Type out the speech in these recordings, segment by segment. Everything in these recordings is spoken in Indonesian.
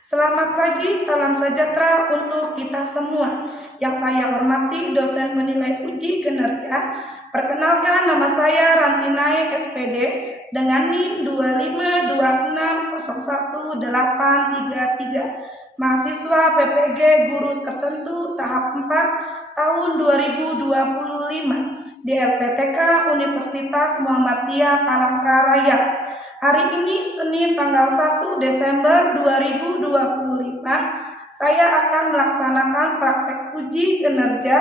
Selamat pagi, salam sejahtera untuk kita semua. Yang saya hormati dosen menilai uji kinerja. Perkenalkan, nama saya Rantinai SPD dengan NIM 252601833. Mahasiswa PPG Guru Tertentu tahap 4 tahun 2025 di LPTK Universitas Muhammadiyah Palangkaraya. Hari ini Senin tanggal 1 Desember 2025, saya akan melaksanakan praktek uji kinerja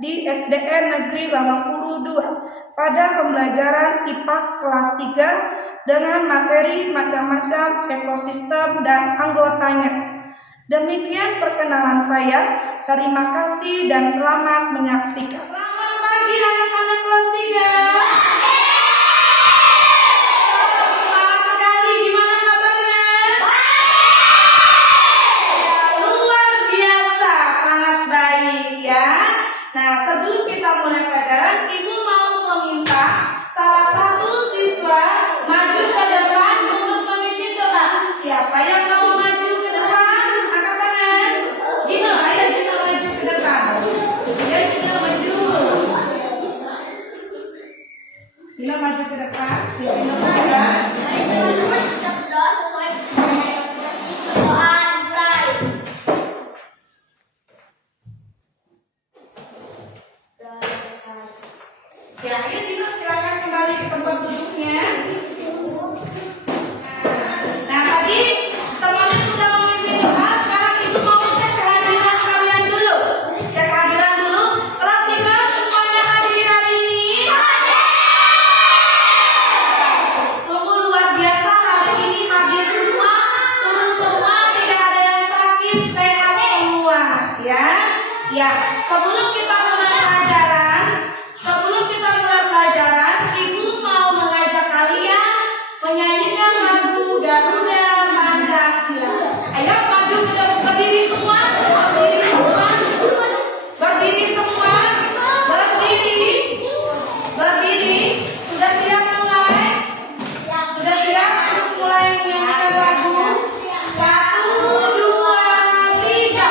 di SDN Negeri Lawangpuru 2 pada pembelajaran IPAS kelas 3 dengan materi macam-macam ekosistem dan anggotanya. Demikian perkenalan saya. Terima kasih dan selamat menyaksikan. Selamat pagi anak-anak kelas 3. Nah, sebelum kita mulai pelajaran, Ibu mau meminta salah satu siswa maju ke depan untuk memimpin doa. Siapa yang mau maju ke depan? Angkat tangan. Gino, ayo Gino maju ke depan. Ya, Gino maju. Gino maju ke depan. Gino maju. Ya, ayo Dino silakan kembali ke tempat duduknya. Nah, tadi temannya sudah memimpin doa. Sekarang Ibu mau cek kehadiran kalian dulu. Cek kehadiran dulu. Kelas 3 semuanya hadir hari ini. Sungguh luar biasa, hari ini hadir semua, turun semua, tidak ada yang sakit, sehat semua. Ya. Sebelum kita mulai pelajaran, Ibu mau mengajak kalian menyanyikan lagu Garuda Pancasila. Ayo maju ke depan, berdiri semua, berdiri. Sudah siap mulai? Sudah siap untuk mulai menyanyikan lagu? 1, 2, 3.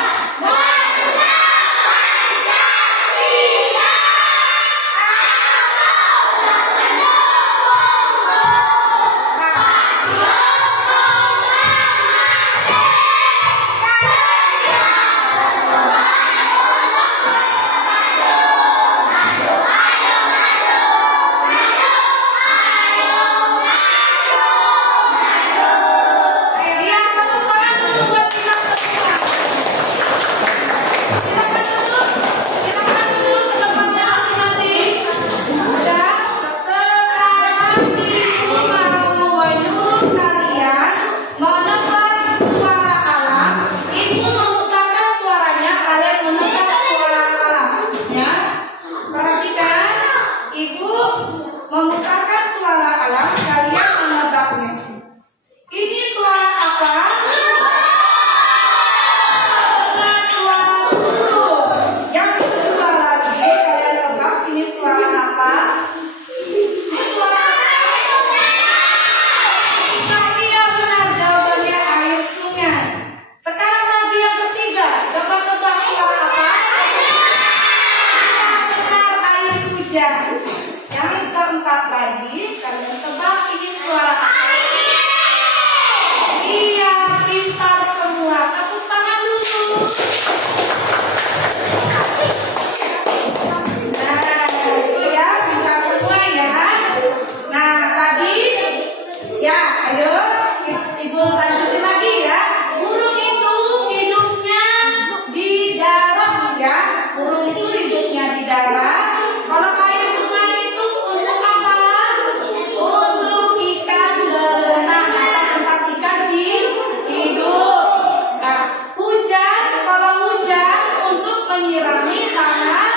Memutarkan suara alam, kalian menebaknya. Ini suara apa? Suara burung. Yang kedua lagi, kalian tebak ini suara apa? Ini suara apa? Nah, iya benar, jawabannya air sungai. Sekarang lagi yang ketiga, tebak-tebak suara apa? Benar, air hujan. Yang keempat lagi, kalian tebak ini suara apa? Iya, pintar semua. Tepuk tangan dulu. Nah, itu ya, pintar semua ya. Nah, tadi, ya, ayo Ibu lanjutin lagi ya. Burung itu hidupnya di darat ya. Burung itu hidupnya di darat. Kalau air sungai itu untuk apa? Untuk ikan berenang atau tempat ikan hidup. Nah, hujan, kalau hujan untuk menyirami tanah,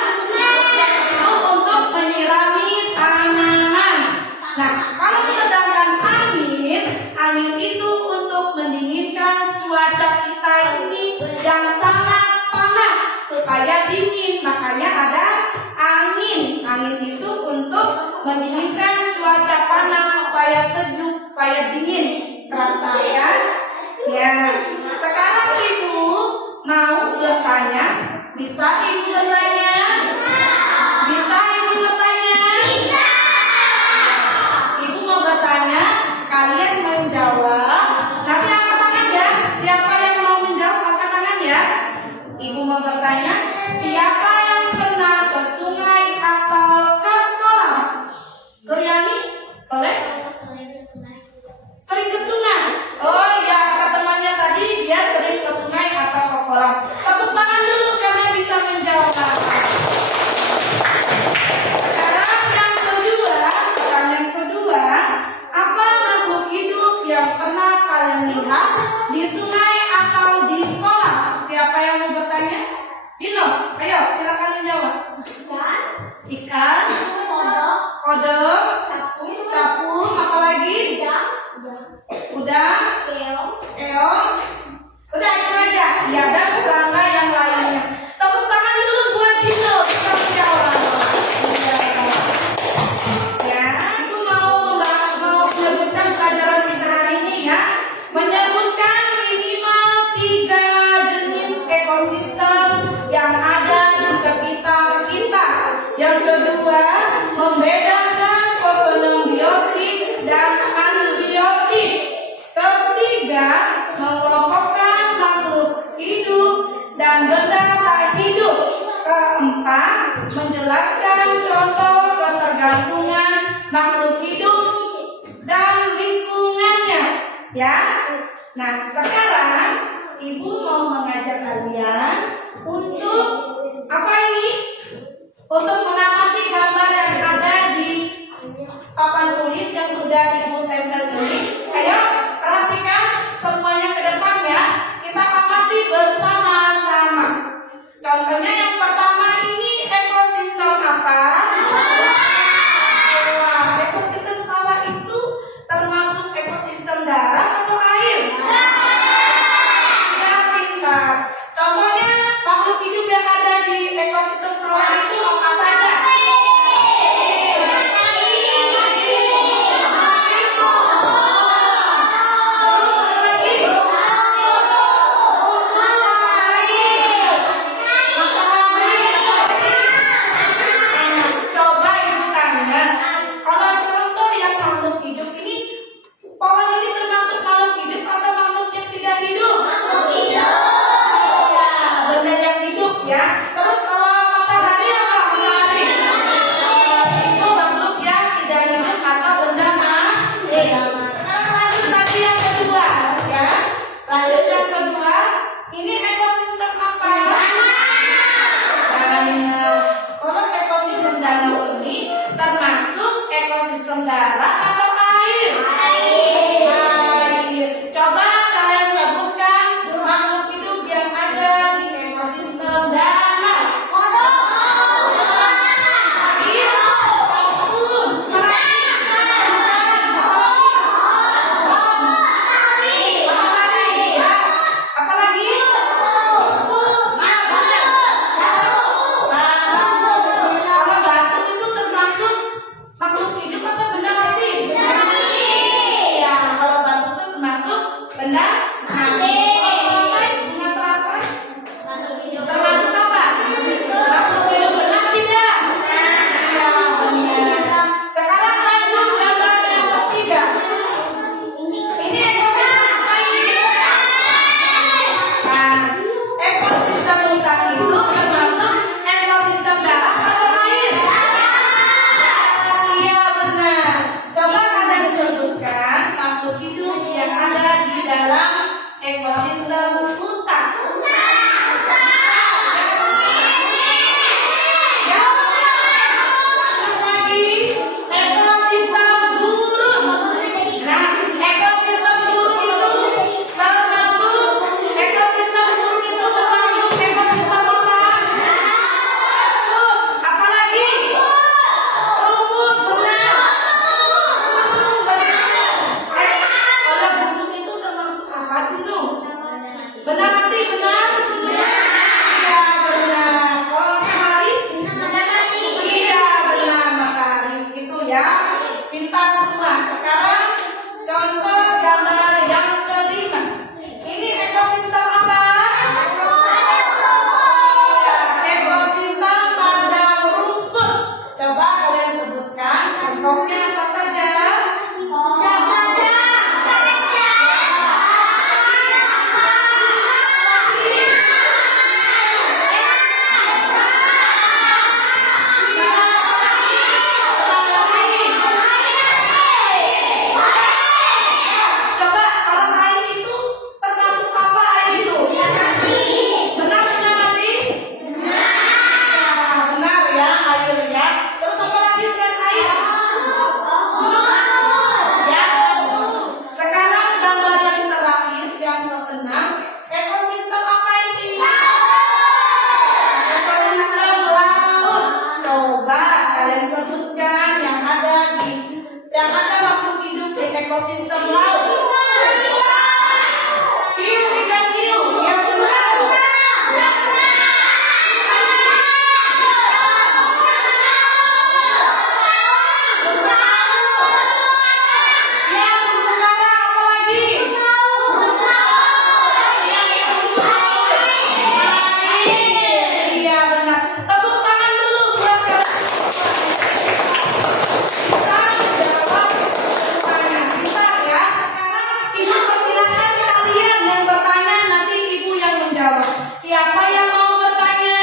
untuk menyirami tanaman. Nah, kalau sedangkan angin itu untuk mendinginkan cuaca kita ini yang sangat panas supaya dingin. Makanya ada angin. Angin itu untuk mendinginkan cuaca panas supaya sejuk, supaya dingin. Terasa ya? Ya. Sekarang Ibu mau mengajak kalian untuk apa ini? Untuk mengamati gambar yang ada di papan tulis yang sudah Ibu tempel ini. Ayo perhatikan semuanya ke depan ya. Kita amati bersama-sama. Contohnya yang pertama ini ekosistem apa? Wah, ekosistem sawah itu termasuk ekosistem darat atau air? Ya, pintar. Contohnya makhluk hidup yang ada di ekosistem sawah itu apa saja? Coba Ibu tanya, kalau contoh yang makhluk hidup ini, pohon ini termasuk makhluk hidup atau makhluk yang tidak hidup? Makhluk hidup. Ya, benda yang hidup ya. Terus kalau matahari apa? Matahari itu makhluk yang tidak hidup atau benda mati. Sekarang lanjut lagi yang kedua ya. Lanjut yang kedua, ini ekosistem apa? Danau. Kalau ekosistem danau ini termasuk ekosistem darat atau air? Air. Coba kalian sebutkan makhluk hidup yang ada di ekosistem danau. Air. Apalagi? Kalau batu itu termasuk makhluk hidup atau benda mati? Ya, kalau batu itu termasuk benda mati. Bunga teratai termasuk apa? Makhluk hidup, benar tidak? Ya, benar. Sekarang lanjut gambar yang ketiga. Ini ekosistem apa ini? Nah, ekosistem hutan itu termasuk ekosistem darat atau air? Iya, benar. Coba kalian sebutkan makhluk hidup yang ada di dalam ekosistem hutan. Ya, lanjut lagi. Ekosistem gurun. Nah, ekosistem gurun itu termasuk ekosistem apa? Terus, apa lagi? Rumput, benar. Kalau gunung itu termasuk apa? Gunung. Benar mati, benar. Gunung. Iya, benar. Kalau matahari? Iya, benar, matahari. Itu ya. Pintar semua. Sekarang contoh gambar yang kelima. Ini ekosistem apa? Ekosistem padang rumput. Coba kalian sebutkan contohnya apa saja? Coba kalau air itu termasuk apa air itu? Benar benar mati? Nah, benar ya air ya. Terus apa lagi selain air? Ya, betul. Sekarang gambar yang terakhir yang keenam, ekosistem apa ini? Ekosistem laut. Coba kalian sebutkan yang ada makhluk hidup di ekosistem laut. Hiu, ikan hiu, yang benar. Yang terumbu karang, apa lagi? Iya, benar. Tepuk tangan dulu buat kalian. Bisa menjawab pertanyaan. Bisa ya. Sekarang Ibu persilakan kalian yang bertanya, nanti Ibu yang menjawab. Siapa yang mau bertanya?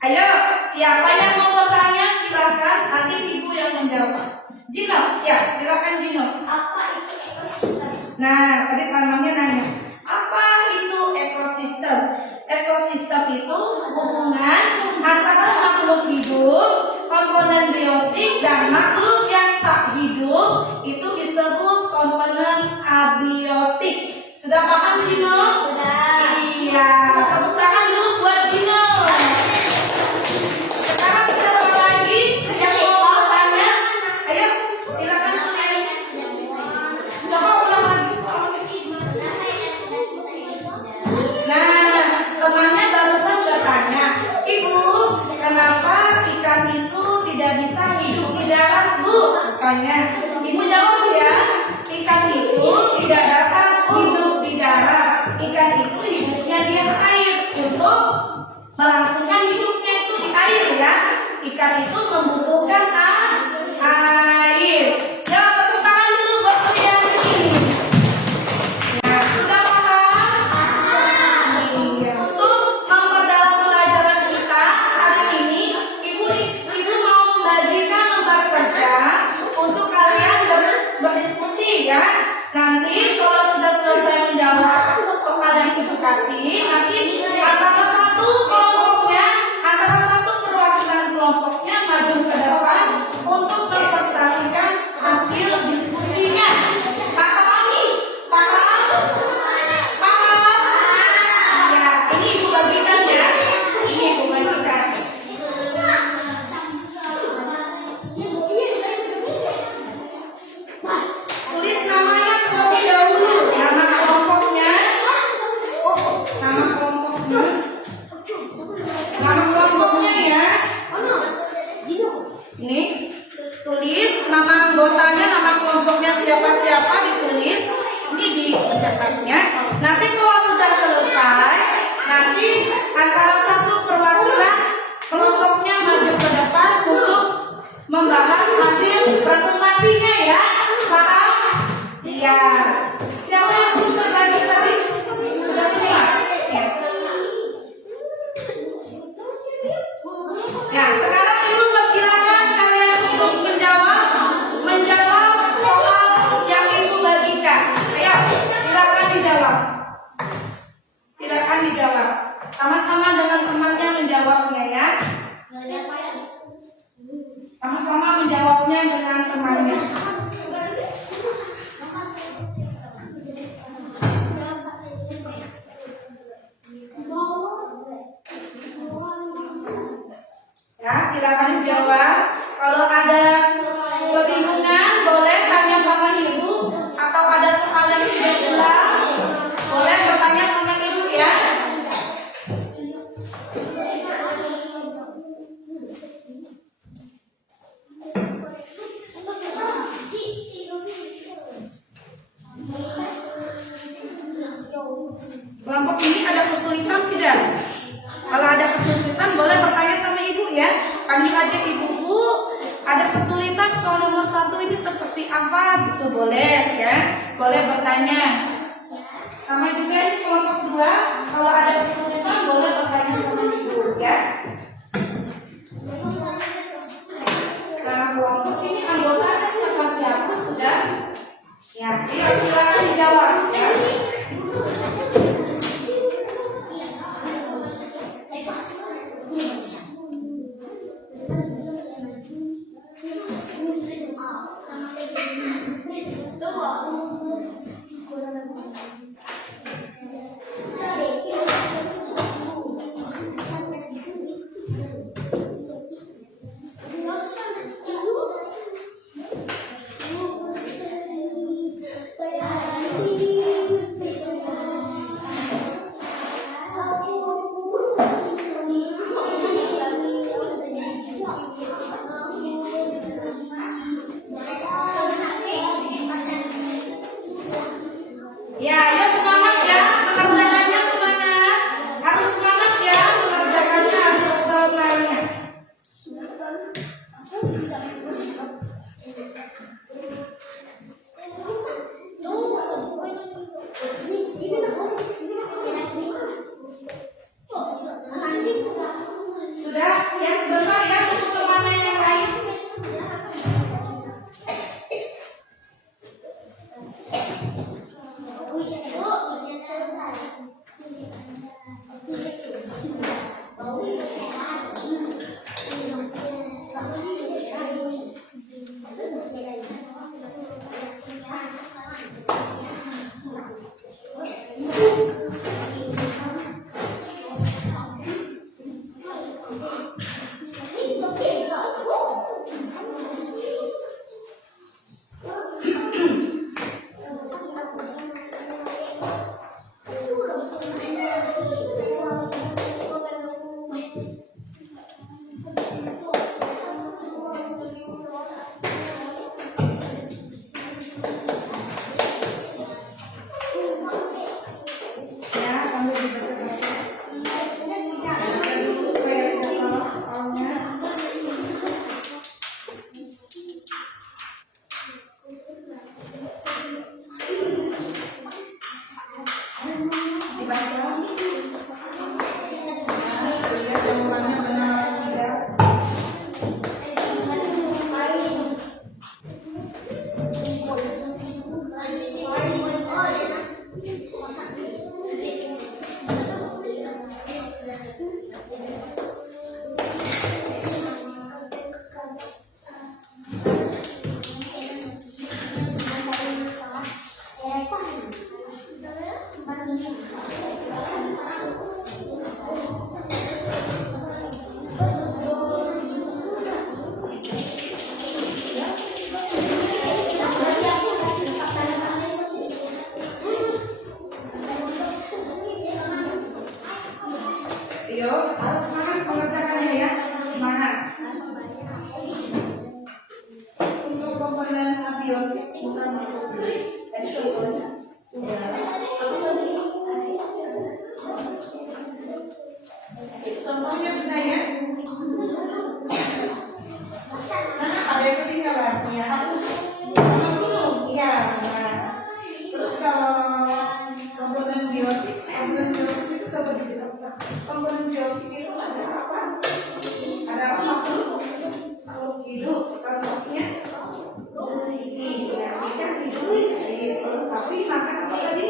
Ayo, siapa yang mau bertanya? Silakan, nanti Ibu yang menjawab. Gino, ya, silakan Gino. Apa itu ekosistem? Nah, tadi mamanya nanya, apa itu siapanya? Ibu jawab ya. Ikan itu tidak dapat hidup di darat. Ikan itu hidupnya di air. Untuk melangsungkan hidupnya itu di air ya. Ikan itu membutuhkan air. Jawab, tepuk tangan dulu buat kalian ini. Nah, sudah paham? Iya. Untuk memperdalam pelajaran kita hari ini, ibu mau membagikan lembar kerja untuk kalian berdiskusi ya. Nanti kalau sudah selesai menjawab soal yang ibu kasih, nanti antara satu perwakilan kelompoknya maju ke depan untuk mempresentasikan hasil diskusinya. Paham? Ya, ini ibu bagikan ya. Ini ibu bagikan. Tulis namanya terlebih dahulu. Nama kelompoknya. Nama kelompoknya ya. Ini tulis nama anggotanya, nama kelompoknya siapa-siapa ditulis. Ini dicatatnya. Nanti kalau sudah selesai, nanti antara satu perwakilan kelompoknya maju ke depan untuk membahas hasil presentasinya ya. Paham? Iya. Siapa yang sudah lagi tadi? Sudah semua? Ya. Ya, sekarang ibu persilakan kalian untuk menjawab soal yang ibu bagikan. Ayo, silakan dijawab. Silakan dijawab. Sama-sama dengan temannya menjawabnya ya. Sama-sama menjawabnya dengan temannya. Ya, silakan dijawab. Kalau ada kebingungan, boleh tanya sama ibu. Atau ada soal yang tidak jelas, boleh bertanya sama ibu ya. Kelompok ini ada kesulitan tidak? Kalau ada kesulitan boleh bertanya sama ibu ya. Panggil aja ibu, Bu, ada kesulitan soal nomor 1 ini seperti apa gitu, boleh ya. Boleh bertanya. Sama juga di kelompok 2, kalau ada kesulitan boleh bertanya sama ibu ya. Nah, kelompok ini anggotanya siapa-siapa sudah? Ya, silakan dijawab ya. Ya, ayo semangat ya, mengerjakannya semangat. Harus semangat ya, mengerjakannya harus semangat. Sudah, ya sebentar ya untuk temannya yang lain. dibaca. Lihat jawabannya benar atau tidak. Ayo, harus semangat mengerjakannya ya. Semangat. Untuk komponen abiotik bukan masuk contohnya sudah ya. Ada yang ketinggalan ya. Dulu, iya. Nah, terus kalau komponen biotik itu coba dijelaskan. Komponen biotik itu ada apa? Ada makhluk hidup. Contohnya ini ya, ikan hidup di kalau sapi makan apa tadi?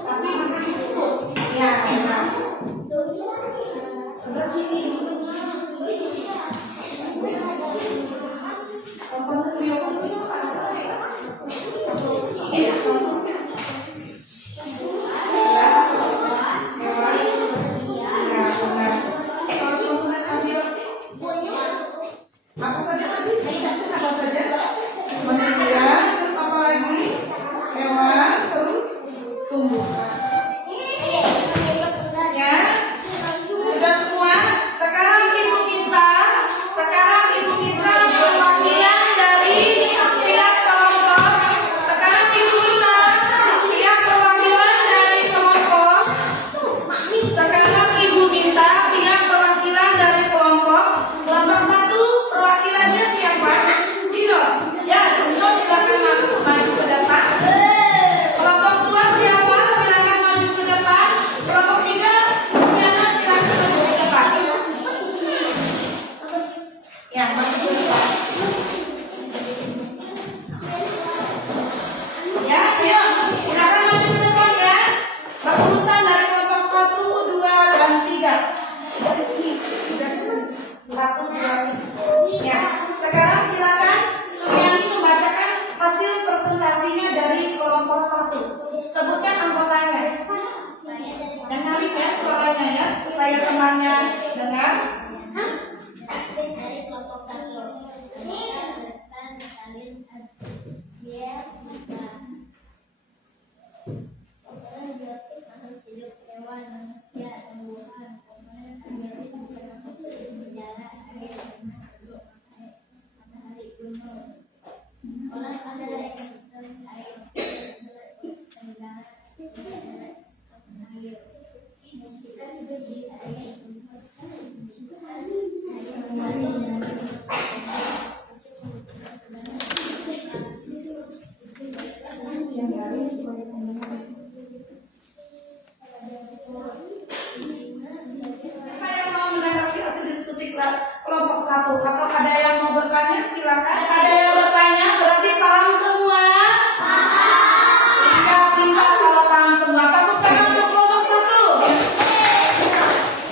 Sapi makan rumput. Ya, nah. Sebelah sini. Komponen biotik itu apa ya? Iya, contohnya. Apa saja tadi? Apa saja? Manusia, terus apa lagi? Hewan, terus tumbuhan. Ya, sudah semua. Sekarang ibu kita perwakilan dari pihak kelompok. Sekarang ibu kita pihak perwakilan dari kelompok. Sekarang ibu kita pihak perwakilan dari kelompok. Kelompok 1 perwakilannya siapa? Cino. Ya, Cino silakan maju ke depan. Kelompok 2 siapa? Silakan maju ke depan. Kelompok 3 Luciana silakan maju ke depan. Ya, maju ke depan. Ya, ayo silakan maju ke depan ya. Berurutan dari kelompok 1, 2, dan 3. Dari sini. 1, 2, 3. Ya, sekarang silakan Suryani membacakan hasil presentasinya dari kelompok 1. Sebutkan anggotanya. Dan kali ya suaranya ya, supaya temannya dengar. Dari kelompok 1. Ini berdasarkan kalian dia komponen biotik makhluk hidup, hewan, manusia, tumbuhan, komponen abiotik berjalan air, matahari, gunung. Orang adalah ekosistem air, tenggara, air. Kita hidup di air. Siapa yang mau menanggapi hasil diskusi kelompok 1 atau ada yang mau bertanya silakan. Ada yang bertanya berarti paham semua? Iya, pintar kalau paham semua. Tepuk tangan untuk kelompok 1.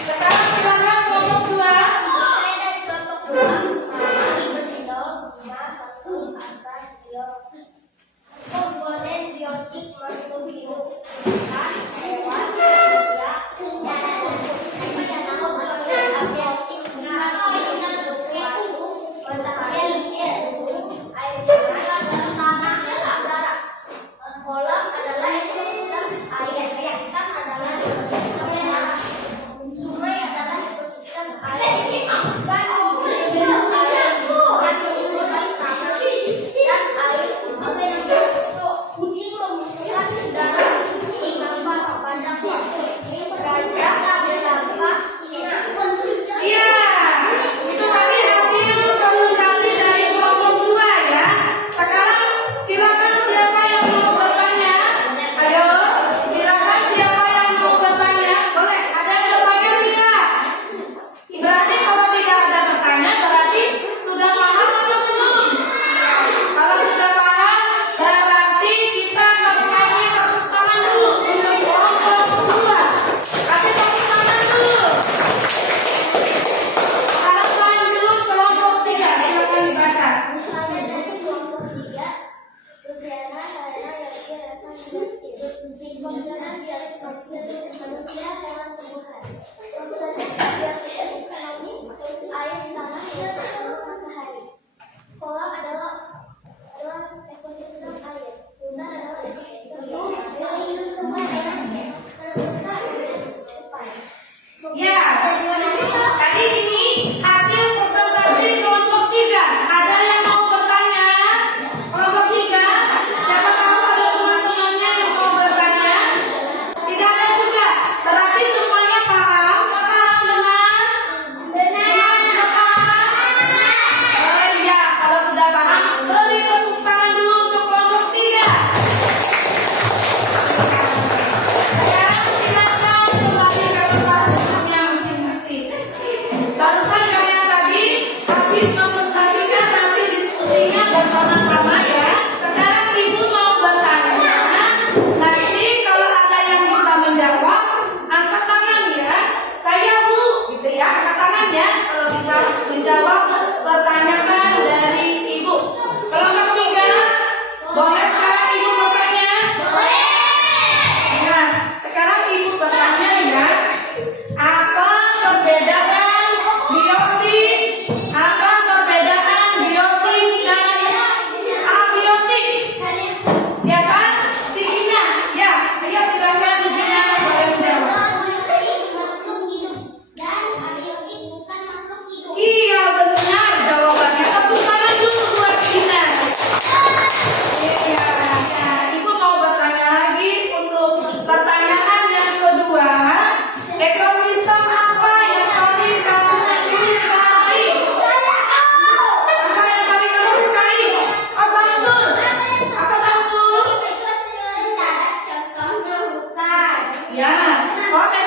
Sekarang silakan kelompok 2. Saya dari kelompok 2. Komponen biotik makhluk hidup, hewan, manusia, tumbuhan. Komponen abiotik matahari, air, tanah, udara. Kolam adalah ekosistem air, ikan adalah ekosistem darat, sungai adalah ekosistem air, ikan hidup air, dan tumbuhan tanah dan air. Kucing membutuhkan darah ini nafas pada waktu raja berlambang sinar. Iya, itu tadi hasil presentasi dari kelompok 2 ya. Sekarang silakan siapa yang mau bertanya? Ayo, silakan siapa Ya, oke.